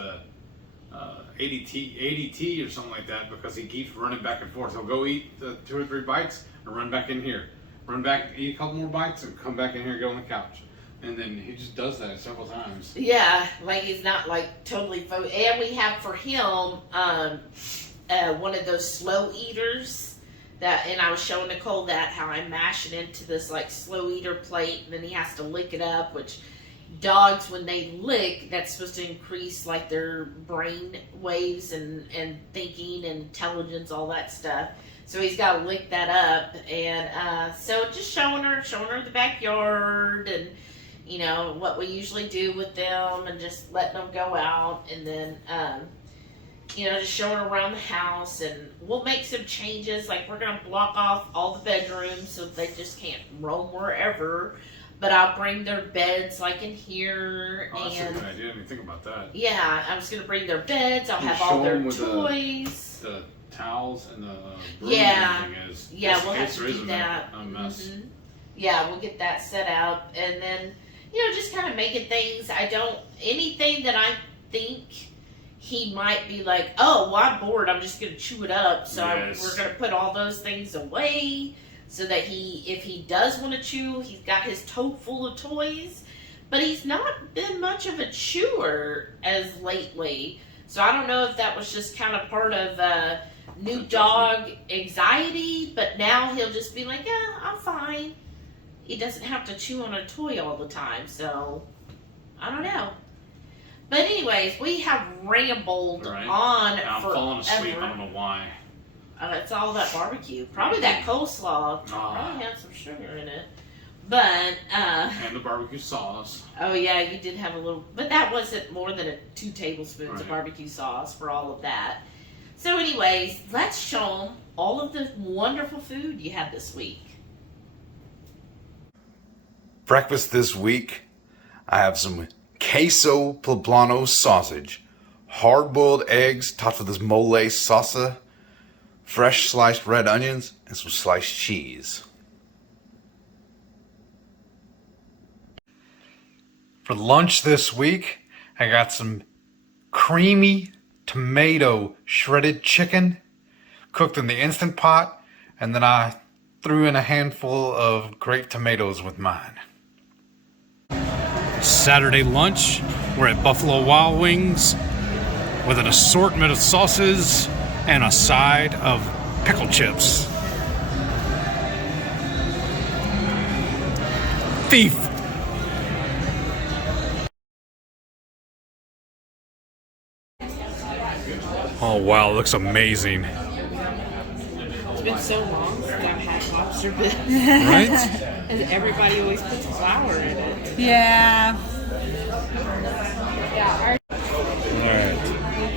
ADT or something like that, because he keeps running back and forth. He'll go eat 2 or 3 bites and run back in here. Run back, eat a couple more bites, and come back in here and go on the couch. And then he just does that several times. Yeah, like he's not like totally and we have for him one of those slow eaters and I was showing Nicole how I mash it into this like slow eater plate, and then he has to lick it up, which dogs, when they lick, that's supposed to increase like their brain waves and thinking and intelligence, all that stuff. So he's got to lick that up, and so just showing her the backyard and what we usually do with them, and just letting them go out, and then just showing her around the house, and we'll make some changes. Like, we're gonna block off all the bedrooms so they just can't roam wherever. But I'll bring their beds like in here. Oh, that's a good idea. I didn't even think about that. Yeah, I was gonna bring their beds. I'll have all their toys. The towels and the broom yeah, and everything is. Yeah, we'll have to do that. A mess. Mm-hmm. Yeah, we'll get that set up, and then just kind of making things. Anything that I think he might be like, "Oh, well, I'm bored. I'm just gonna chew it up." So we're gonna put all those things away, so that if he does want to chew, he's got his tote full of toys. But he's not been much of a chewer as lately. So I don't know if that was just kind of part of new dog anxiety, but now he'll just be like, "Yeah, I'm fine." He doesn't have to chew on a toy all the time, so I don't know. But anyways, we have rambled on I'm forever. falling asleep. I don't know why. It's all that barbecue. Probably that coleslaw. Probably had some sugar in it. But, and the barbecue sauce. Oh, yeah, you did have a little... But that wasn't more than 2 tablespoons of barbecue sauce for all of that. So anyways, let's show them all of the wonderful food you had this week. Breakfast this week, I have some queso poblano sausage, hard-boiled eggs topped with this mole salsa, fresh sliced red onions, and some sliced cheese. For lunch this week, I got some creamy tomato shredded chicken cooked in the Instant Pot, and then I threw in a handful of grape tomatoes with mine. Saturday lunch, we're at Buffalo Wild Wings with an assortment of sauces and a side of pickle chips. Thief! Oh wow, it looks amazing. It's been so long since I've had lobster bisque. Right? And everybody always puts flour in it. Yeah. Alright.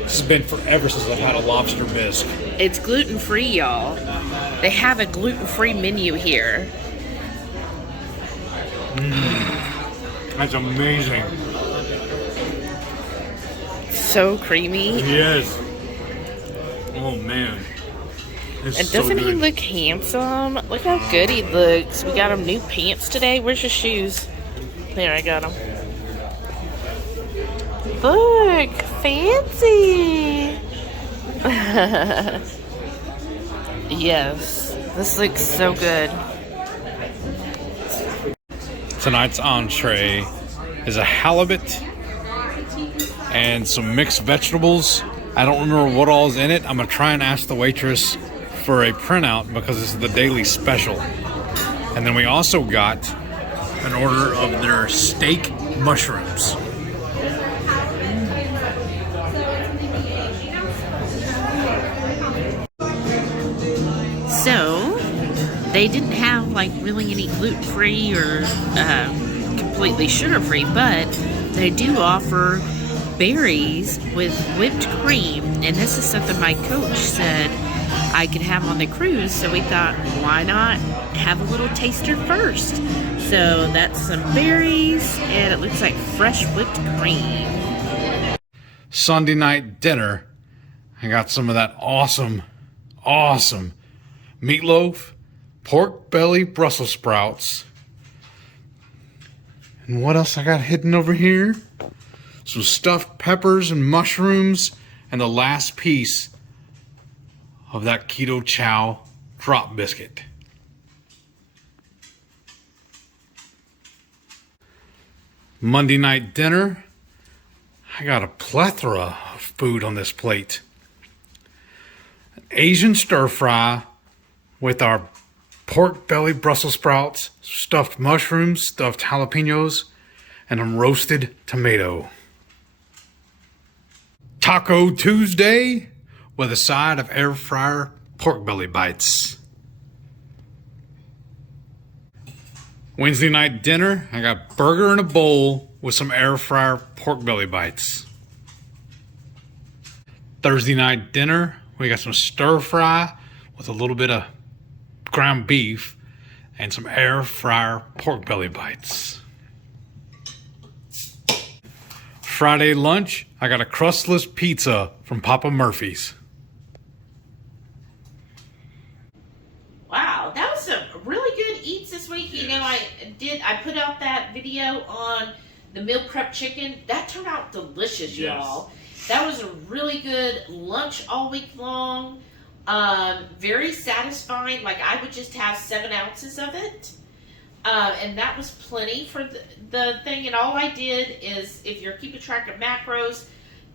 This has been forever since I've had a lobster bisque. It's gluten-free, y'all. They have a gluten-free menu here. That's amazing. So creamy. Yes. Oh man. It's And so doesn't he good. look handsome? Look how good he looks. We got him new pants today. Where's your shoes? There, I got them. Look, fancy. Yes, this looks so good. Tonight's entree is a halibut and some mixed vegetables. I don't remember what all is in it. I'm gonna try and ask the waitress for a printout because this is the daily special. And then we also got an order of their steak mushrooms. So, they didn't have like really any gluten-free or completely sugar-free, but they do offer berries with whipped cream, and this is something my coach said I could have on the cruise, so we thought, why not have a little taster first? So that's some berries, and it looks like fresh whipped cream. Sunday night dinner, I got some of that awesome meatloaf, pork belly Brussels sprouts. And what else I got hidden over here? Some stuffed peppers and mushrooms, and the last piece of that keto chow drop biscuit. Monday night dinner, I got a plethora of food on this plate. An Asian stir fry with our pork belly Brussels sprouts, stuffed mushrooms, stuffed jalapenos, and a roasted tomato. Taco Tuesday with a side of air fryer pork belly bites. Wednesday night dinner, I got burger in a bowl with some air fryer pork belly bites. Thursday night dinner, we got some stir fry with a little bit of ground beef and some air fryer pork belly bites. Friday lunch, I got a crustless pizza from Papa Murphy's. Wow, that was some really good eats this week. You know, I put out that video on the meal prep chicken. That turned out delicious, y'all. That was a really good lunch all week long. Very satisfying. Like, I would just have 7 ounces of it. And that was plenty for the thing. And all I did is, if you're keeping track of macros,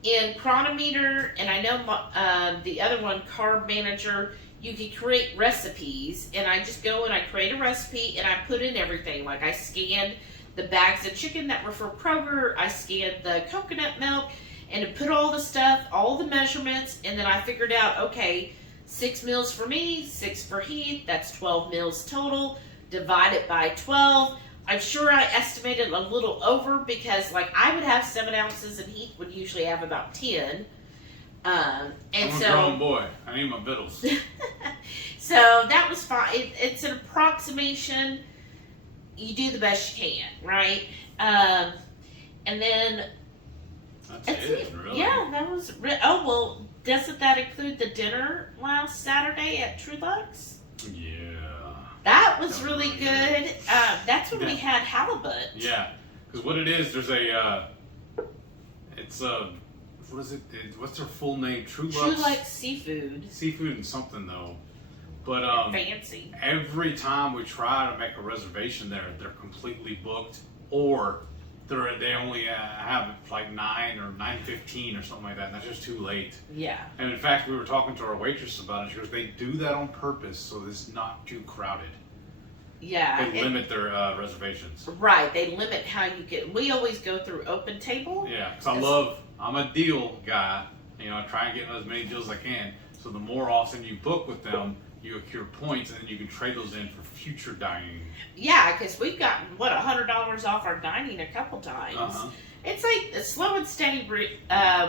in Chronometer, and I know the other one, Carb Manager, you can create recipes. And I just go and I create a recipe and I put in everything. Like, I scanned the bags of chicken that were from Kroger. I scanned the coconut milk and I put all the stuff, all the measurements. And then I figured out, okay, 6 meals for me, 6 for Heath. That's 12 meals total. Divide it by 12. I'm sure I estimated a little over because, like, I would have 7 ounces and Heath would usually have about 10. And I'm so, a grown boy. I need my vittles. so that was fine. It's an approximation. You do the best you can, right? And then That's it, really. Yeah, that was. Oh well, doesn't that include the dinner last Saturday at Truluck's? Yeah. That was really good. That's when we had halibut. Yeah, because what it is, there's a, it's a, what is it? What's their full name? Truluck Seafood. Seafood and something though. But Fancy. every time we try to make a reservation there, they're completely booked or they only have like 9 or 9:15 or something like that, and that's just too late. Yeah. And in fact, we were talking to our waitress about it. She goes, they do that on purpose so it's not too crowded. Yeah. They limit their reservations. Right. They limit how you get. We always go through open table. Yeah, because I'm a deal guy. You know, I try and get as many deals as I can. So the more often you book with them, you accrue points, and then you can trade those in for future dining. Yeah, because we've gotten $100 off our dining a couple times. It's like the slow and steady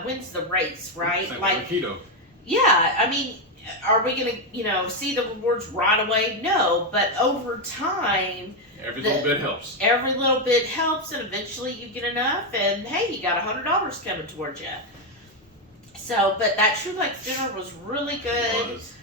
wins the race, right? It's like keto. Yeah, I mean, are we gonna see the rewards right away? No, but over time, every little bit helps. Every little bit helps, and eventually you get enough, and hey, you got $100 coming towards you. So, but that Truluck dinner was really good. It was.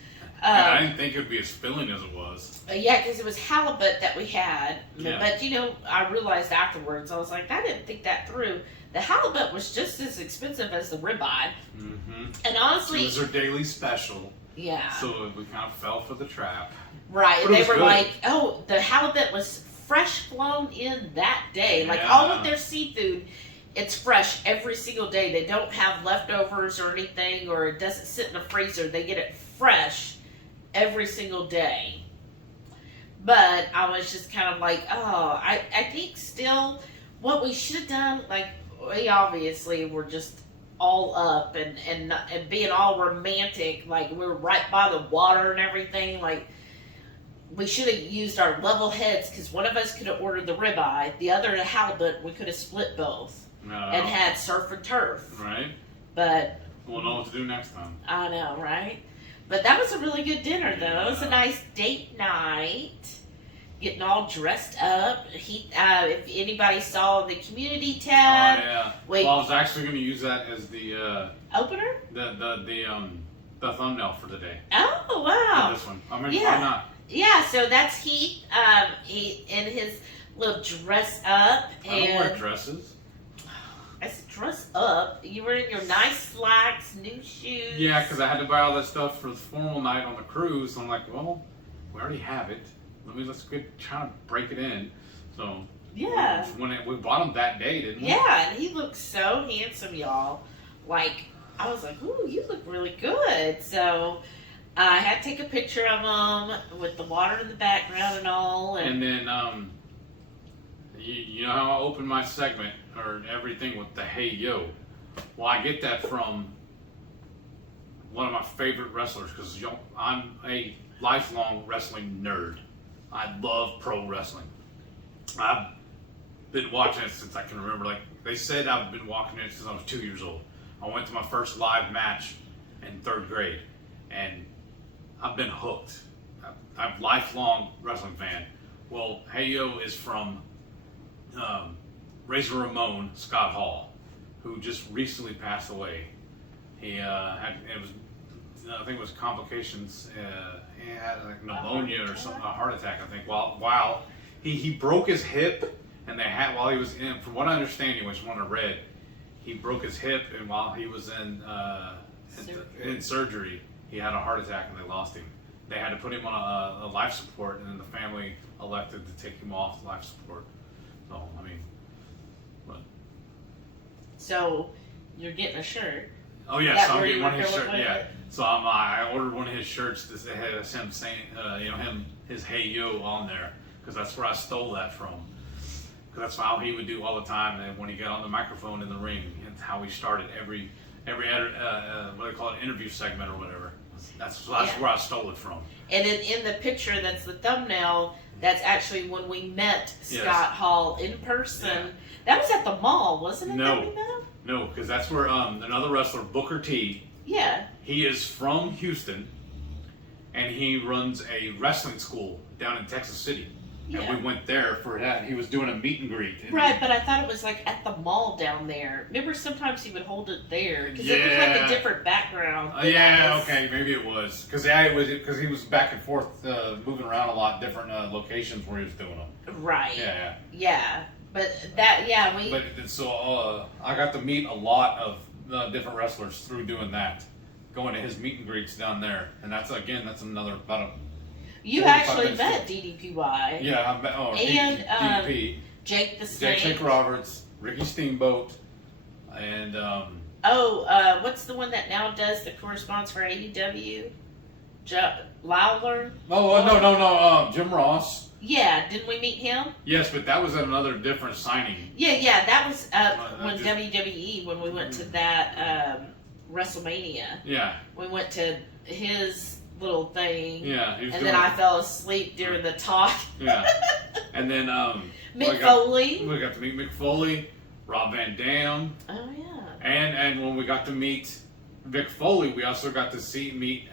I didn't think it would be as filling as it was. Yeah, because it was halibut that we had. Yeah. But, I realized afterwards, I was like, I didn't think that through. The halibut was just as expensive as the ribeye. Mm-hmm. And honestly... It was their daily special. Yeah. So we kind of fell for the trap. Right. But And they were good. like, oh, the halibut was fresh flown in that day. Like, Yeah. all of their seafood, it's fresh every single day. They don't have leftovers or anything, or it doesn't sit in the freezer. They get it fresh every single day. But I was just kind of like, oh, I think still what we should have done, like, we obviously were just all up and being all romantic, like we were right by the water and everything, like we should have used our level heads, because one of us could have ordered the ribeye, the other the halibut, we could have split both and had surf and turf. Right. But We'll know what to do next time. I know, right? But that was a really good dinner, though. It was a nice date night. Getting all dressed up. If anybody saw the community tab, Oh yeah. Wait. Well, I was actually going to use that as the opener. the thumbnail for today. Oh wow! For this one. I mean, Yeah. why not? Yeah. So that's Heath. He in his little dress up, I don't wear and dresses. I said dress up. You were in your nice slacks, new shoes. Yeah, because I had to buy all that stuff for the formal night on the cruise. So I'm like, well, we already have it. Let's try to break it in. So Yeah. we bought them that day, didn't we? Yeah, and he looked so handsome, y'all. Like, I was like, ooh, you look really good. So I had to take a picture of him with the water in the background and all. And then, you know how I open my segment or everything with the hey yo? Well, I get that from one of my favorite wrestlers, because I'm a lifelong wrestling nerd. I love pro wrestling. I've been watching it since I can remember. Like they said, I've been watching it since I was 2 years old. I went to my first live match in 3rd grade, and I've been hooked. I'm a lifelong wrestling fan. Well, Hey Yo is from Razor Ramon Scott Hall, who just recently passed away. He I think it was complications. He had like pneumonia or something, a heart attack, I think. While he broke his hip, and while he was in, from what I understand, which one I read, he broke his hip, and while he was in surgery, he had a heart attack, and they lost him. They had to put him on a life support, and then the family elected to take him off life support. So I mean, but. So you're getting a shirt. Oh yeah, That so I'm where getting you one of were his going shirts. with Yeah, it? so I ordered one of his shirts that has him saying, his "Hey Yo" on there, because that's where I stole that from. Because that's how he would do all the time, and when he got on the microphone in the ring, and how he started every what do they call it, interview segment or whatever. That's Yeah. where I stole it from. And in the picture that's the thumbnail, that's actually when we met Yes. Scott Hall in person. Yeah. That was at the mall, wasn't it? No. That we met him? No, because that's where another wrestler, Booker T. Yeah. He is from Houston, and he runs a wrestling school down in Texas City. Yeah. And we went there for that. He was doing a meet and greet. Right, but I thought it was like at the mall down there. Remember, sometimes he would hold it there because it looked like a Yeah. different background. Yeah, okay, maybe it was because he was back and forth, moving around a lot, different locations where he was doing them. Right. Yeah. Yeah, but we. But so I got to meet a lot of different wrestlers through doing that, going to his meet and greets down there, and that's another about a. You 45 actually minutes met DDPY. Yeah, I met And, DP. Jake the Snake. Jake Roberts, Ricky Steamboat, and What's the one that now does the correspondence for AEW? Lawler? no, Jim Ross. Yeah, didn't we meet him? Yes, but that was at another different signing. Yeah, that was when WWE, when we went to that WrestleMania. Yeah. We went to his little thing. Yeah, and then I fell asleep during the talk. Yeah. And then Mick Foley. We got to meet Mick Foley, Rob Van Dam. Oh yeah. And when we got to meet Mick Foley, we also got to meet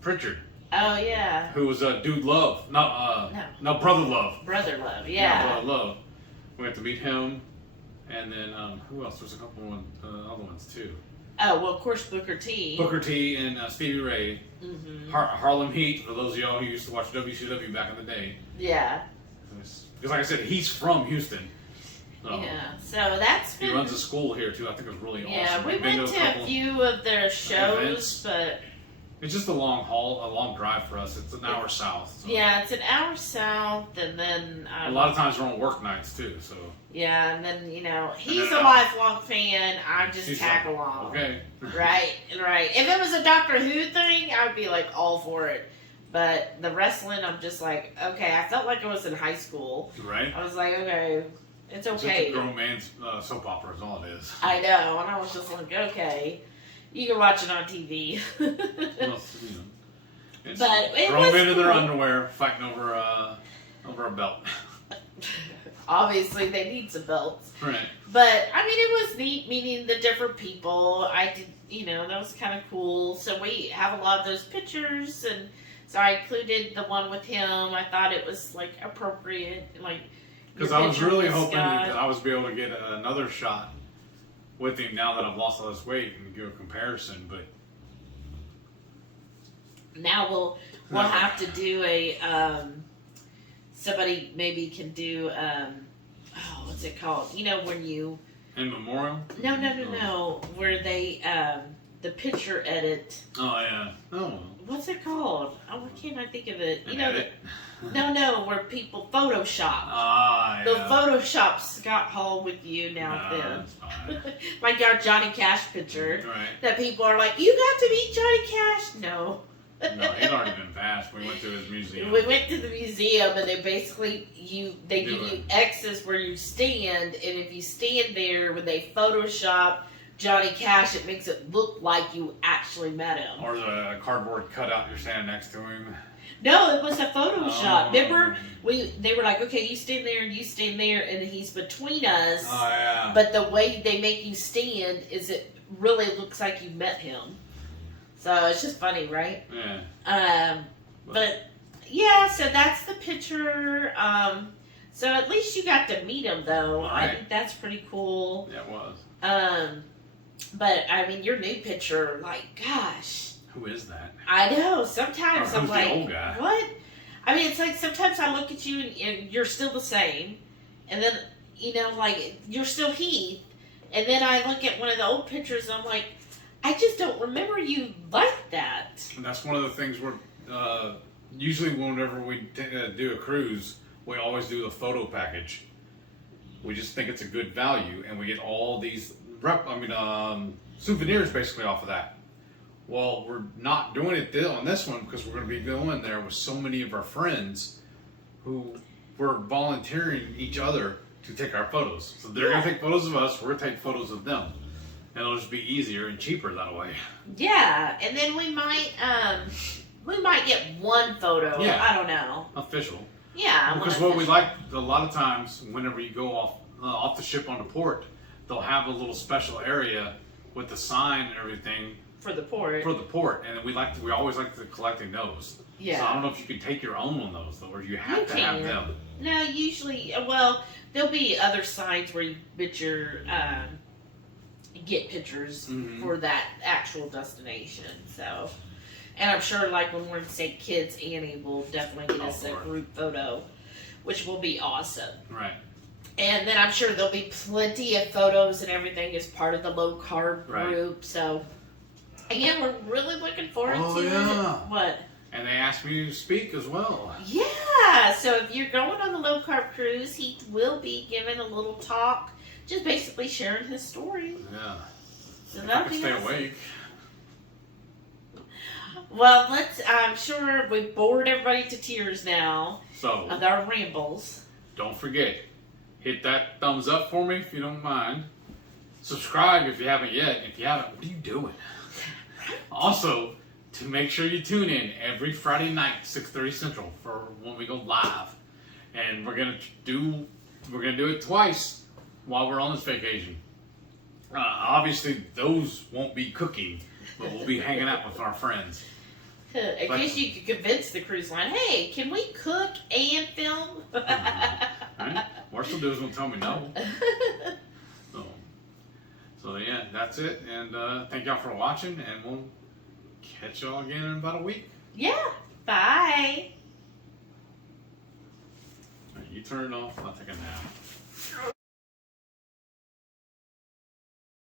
Pritchard. Oh yeah. Who was Dude Love? No, Brother Love. Brother Love, Yeah, yeah. Brother Love. We got to meet him, and then who else? There's a couple other ones too. Oh well, of course Booker T. Booker T and Stevie Ray. Mm-hmm. Harlem Heat, for those of y'all who used to watch WCW back in the day. Yeah. Because like I said, he's from Houston. So Yeah, so that's he been... runs a school here too. I think it's really Yeah, awesome. we We've been went to a few of their shows, events. but... It's just a long drive for us. It's an hour south. So. Yeah, it's an hour south, and then... A lot of times we're on work nights too, so... Yeah, and then, he's then a lifelong fan. I just tag along. Okay. Right. If it was a Doctor Who thing, I would be, all for it. But the wrestling, I'm just like, okay, I felt like I was in high school. Right? I was like, okay, it's okay. It's just a grown man's soap opera is all it is. I know, and I was just like, okay, you can watch it on TV. Well, it's But it grown was men in their cool. underwear fighting over a belt. Obviously, they need some belts. Right. But, it was neat meeting the different people. I did, that was kind of cool. So we have a lot of those pictures, and so I included the one with him. I thought it was, appropriate, Because I was really hoping that I was be able to get another shot with him now that I've lost all this weight and do a comparison, but... Now we'll have to do a, somebody maybe can do, what's it called? When you... In memorial? No. Where they, the picture edit. Oh, yeah. Oh. What's it called? Oh, why can't I think of it? Edit? Where people Photoshop. Ah, yeah. They'll Photoshop Scott Hall with you now and then. That's fine. Like our Johnny Cash picture. Right. That people are like, you got to meet Johnny Cash? No. No, he'd already been passed. We went to his museum. We went to the museum, and they basically they Do give it. you X's where you stand, and if you stand there, when they Photoshop Johnny Cash, it makes it look like you actually met him. Or the cardboard cutout you're standing next to him. No, it was a Photoshop. Oh. Remember, they were like, okay, you stand there and you stand there, and he's between us. Oh, yeah. But the way they make you stand is it really looks like you met him. So it's just funny, right? Yeah. But yeah, so that's the picture. So at least you got to meet him, though. I Right. think that's pretty cool. Yeah, it was. But your new picture, gosh. Who is that? I know. Sometimes Or I'm who's the like, old guy? what? It's like sometimes I look at you and you're still the same, and then you're still Heath, and then I look at one of the old pictures and I'm like, I just don't remember you like that. And that's one of the things we're usually whenever we do a cruise, we always do the photo package. We just think it's a good value, and we get all these souvenirs basically off of that. Well, we're not doing it on this one because we're going to be going there with so many of our friends who were volunteering each other to take our photos. So they're going to take photos of us, we're going to take photos of them. And it'll just be easier and cheaper that way. Yeah, and then we might get one photo. Yeah. I don't know. Official. Yeah. Because what we like a lot of times, whenever you go off the ship onto port, they'll have a little special area with the sign and everything for the port. and we always like to collecting those. Yeah. So I don't know if you can take your own on those though, or you have to have them. No, usually. There'll be other signs where you get pictures for that actual destination. So, and I'm sure when we're in St. Kitts, Annie will definitely get us a group photo, which will be awesome. Right. And then I'm sure there'll be plenty of photos and everything as part of the low carb Right. group. So, again, we're really looking forward to yeah. it. What? And they asked me to speak as well. Yeah, so if you're going on the low carb cruise, he will be giving a little talk, just basically sharing his story. Yeah. So If I that'll can be stay awesome. awake. Well, I'm sure we've bored everybody to tears now So, of our rambles. don't forget, hit that thumbs up for me if you don't mind. Subscribe if you haven't yet. If you haven't, what are you doing? Also, to make sure you tune in every Friday night, 6:30 Central, for when we go live. And we're gonna do it twice while we're on this vacation. Obviously, those won't be cooking, but we'll be hanging out with our friends. In case you could convince the cruise line, hey, can we cook and film? Right? Worst they'll do is gonna tell me no. So yeah, that's it. And thank y'all for watching, and we'll catch y'all again in about a week. Yeah, bye. All right, you turn it off. I'll take a nap.